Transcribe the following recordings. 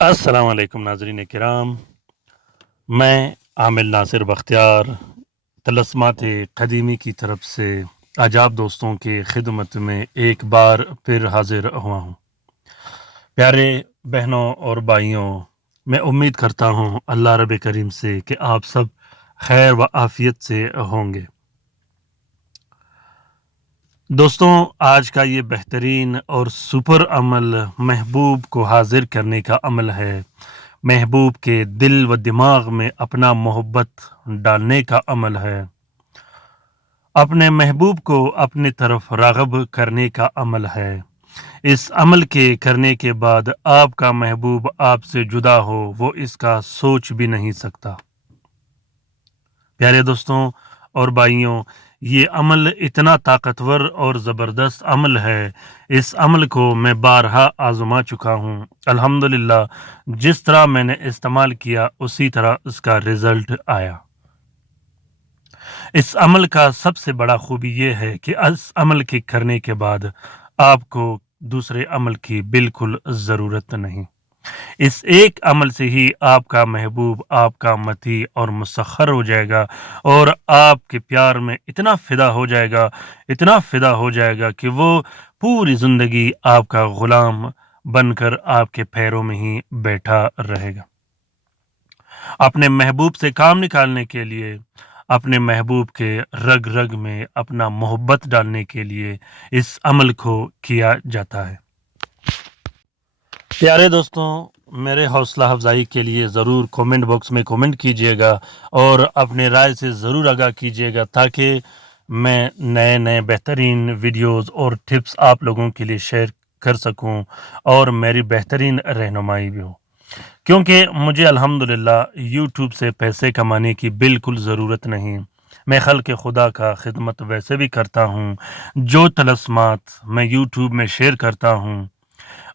अस्सलाम वालेकुम नाज़रीन किराम। मैं आमिर नासिर बख्तियार तलस्मात क़दीमी की तरफ से आज आप दोस्तों की खिदमत में एक बार फिर हाजिर हुआ हूँ। प्यारे बहनों और भाइयों, मैं उम्मीद करता हूँ अल्लाह रब करीम से कि आप सब खैर व आफ़ियत से होंगे। दोस्तों, आज का ये बेहतरीन और सुपर अमल महबूब को हाज़िर करने का अमल है। महबूब के दिल व दिमाग में अपना मोहब्बत डालने का अमल है। अपने महबूब को अपनी तरफ राग़ब करने का अमल है। इस अमल के करने के बाद आपका महबूब आपसे जुदा हो, वो इसका सोच भी नहीं सकता। प्यारे दोस्तों और भाइयों, ये अमल इतना ताकतवर और ज़बरदस्त अमल है, इस अमल को मैं बारहा आज़मा चुका हूँ। अल्हम्दुलिल्लाह, जिस तरह मैंने इस्तेमाल किया उसी तरह उसका रिज़ल्ट आया। इस अमल का सबसे बड़ा खूबी ये है कि इस अमल के करने के बाद आपको दूसरे अमल की बिल्कुल ज़रूरत नहीं। इस एक अमल से ही आपका महबूब आपका मती और मुसख्खर हो जाएगा और आपके प्यार में इतना फ़िदा हो जाएगा कि वो पूरी ज़िंदगी आपका ग़ुलाम बनकर आपके पैरों में ही बैठा रहेगा। अपने महबूब से काम निकालने के लिए, अपने महबूब के रग-रग में अपना मोहब्बत डालने के लिए इस अमल को किया जाता है। प्यारे दोस्तों, मेरे हौसला अफ़ज़ाई के लिए ज़रूर कमेंट बॉक्स में कमेंट कीजिएगा और अपने राय से ज़रूर आगाह कीजिएगा ताकि मैं नए-नए बेहतरीन वीडियोज़ और टिप्स आप लोगों के लिए शेयर कर सकूं और मेरी बेहतरीन रहनुमाई भी हो। क्योंकि मुझे अल्हम्दुलिल्लाह यूट्यूब से पैसे कमाने की बिल्कुल ज़रूरत नहीं। मैं ख़ल्क़ खुदा का खिदमत वैसे भी करता हूँ। जो तलस्मात मैं यूट्यूब में शेयर करता हूँ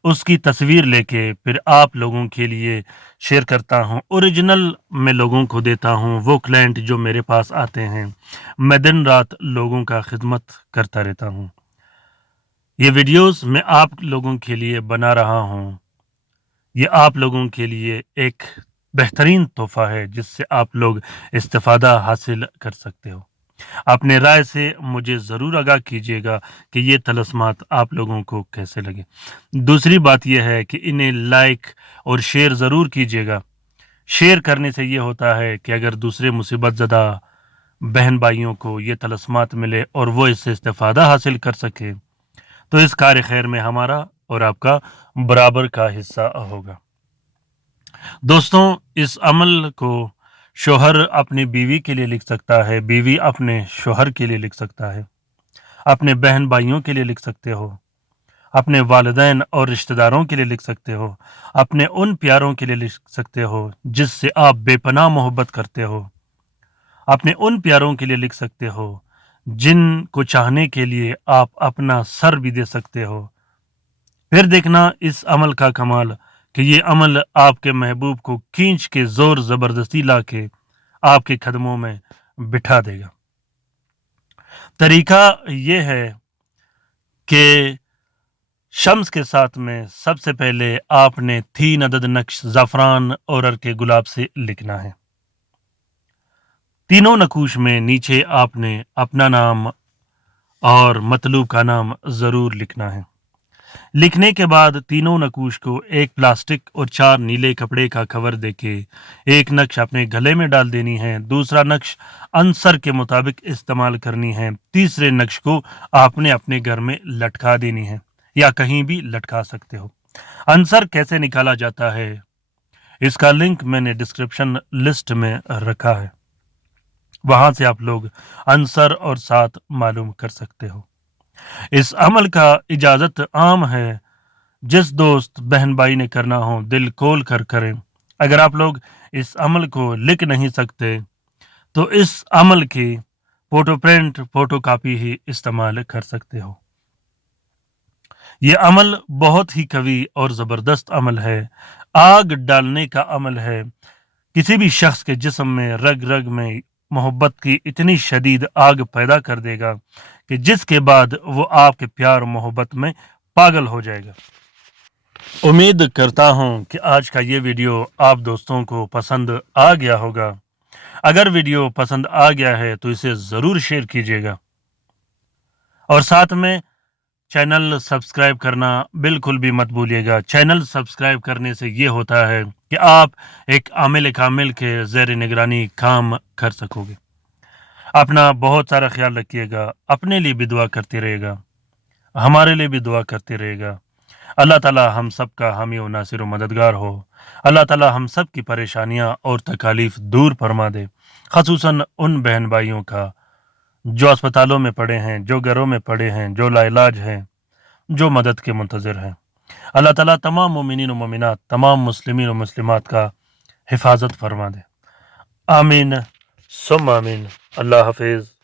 उसकी तस्वीर लेके फिर आप लोगों के लिए शेयर करता हूँ। ओरिजिनल मैं लोगों को देता हूँ। वो क्लाइंट जो मेरे पास आते हैं, मैं दिन रात लोगों का खिदमत करता रहता हूँ। ये वीडियोस मैं आप लोगों के लिए बना रहा हूँ। ये आप लोगों के लिए एक बेहतरीन तोहफ़ा है जिससे आप लोग इस्तिफ़ादा हासिल कर सकते हो। अपने राय से मुझे ज़रूर आगाह कीजिएगा कि ये तलस्मात आप लोगों को कैसे लगे। दूसरी बात ये है कि इन्हें लाइक और शेयर ज़रूर कीजिएगा। शेयर करने से ये होता है कि अगर दूसरे मुसीबत ज़दा बहन भाइयों को ये तलस्मात मिले और वो इससे इस्तिफ़ादा हासिल कर सके, तो इस कार्य खैर में हमारा और आपका बराबर का हिस्सा होगा। दोस्तों, इस अमल को शौहर अपनी बीवी के लिए लिख सकता है, बीवी अपने शौहर के लिए लिख सकता है, अपने बहन भाइयों के लिए लिख सकते हो, अपने वालिदैन और रिश्तेदारों के लिए लिख सकते हो, अपने उन प्यारों के लिए लिख सकते हो जिससे आप बेपनाह मोहब्बत करते हो, अपने उन प्यारों के लिए लिख सकते हो जिनको चाहने के लिए आप अपना सर भी दे सकते हो। फिर देखना इस अमल का कमाल कि ये अमल आपके महबूब को खींच के ज़ोर ज़बरदस्ती लाके आपके कदमों में बिठा देगा। तरीका ये है कि शम्स के साथ में सबसे पहले आपने 3 अदद नक्श ज़ाफ़रान और अर्के गुलाब से लिखना है। तीनों नकूश में नीचे आपने अपना नाम और मतलूब का नाम ज़रूर लिखना है। लिखने के बाद तीनों नकूश को एक प्लास्टिक और 4 नीले कपड़े का कवर देके एक नक्श अपने गले में डाल देनी है, दूसरा नक्श अंसर के मुताबिक इस्तेमाल करनी है, तीसरे नक्श को आपने अपने घर में लटका देनी है या कहीं भी लटका सकते हो। अंसर कैसे निकाला जाता है, इसका लिंक मैंने डिस्क्रिप्शन लिस्ट में रखा है, वहां से आप लोग अंसर और साथ मालूम कर सकते हो। इस अमल का इजाज़त आम है, जिस दोस्त बहन भाई ने करना हो दिल खोल कर करें। अगर आप लोग इस अमल को लिख नहीं सकते तो इस अमल की फ़ोटो प्रिंट, फ़ोटो कॉपी ही इस्तेमाल कर सकते हो। ये अमल बहुत ही कवी और ज़बरदस्त अमल है। आग डालने का अमल है। किसी भी शख्स के जिस्म में रग-रग में मोहब्बत की इतनी शदीद आग पैदा कर देगा कि जिसके बाद वो आपके प्यार और मोहब्बत में पागल हो जाएगा। امید کرتا ہوں کہ آج کا یہ ویڈیو آپ دوستوں کو پسند آ گیا ہوگا۔ اگر ویڈیو پسند آ گیا ہے تو اسے ضرور شیئر کیجیے گا، اور ساتھ میں چینل سبسکرائب کرنا بالکل بھی مت بھولیے گا۔ چینل سبسکرائب کرنے سے یہ ہوتا ہے کہ آپ ایک عامل کامل کے زیر نگرانی کام کر سکو گے۔ اپنا بہت سارا خیال رکھیے گا، اپنے لیے بھی دعا کرتے رہے گا، ہمارے لیے بھی دعا کرتے رہے گا۔ اللہ تعالی ہم سب کا حامی و ناصر و مددگار ہو۔ اللہ تعالی ہم سب کی پریشانیاں اور تکالیف دور فرما دے، خصوصاً ان بہن بھائیوں کا جو اسپتالوں میں پڑے ہیں، جو گھروں میں پڑے ہیں، جو لا علاج ہیں، جو مدد کے منتظر ہیں۔ اللہ تعالیٰ تمام مومنین و مومنات، تمام مسلمین و مسلمات کا حفاظت فرما دے۔ آمین ثم آمین۔ اللہ حافظ۔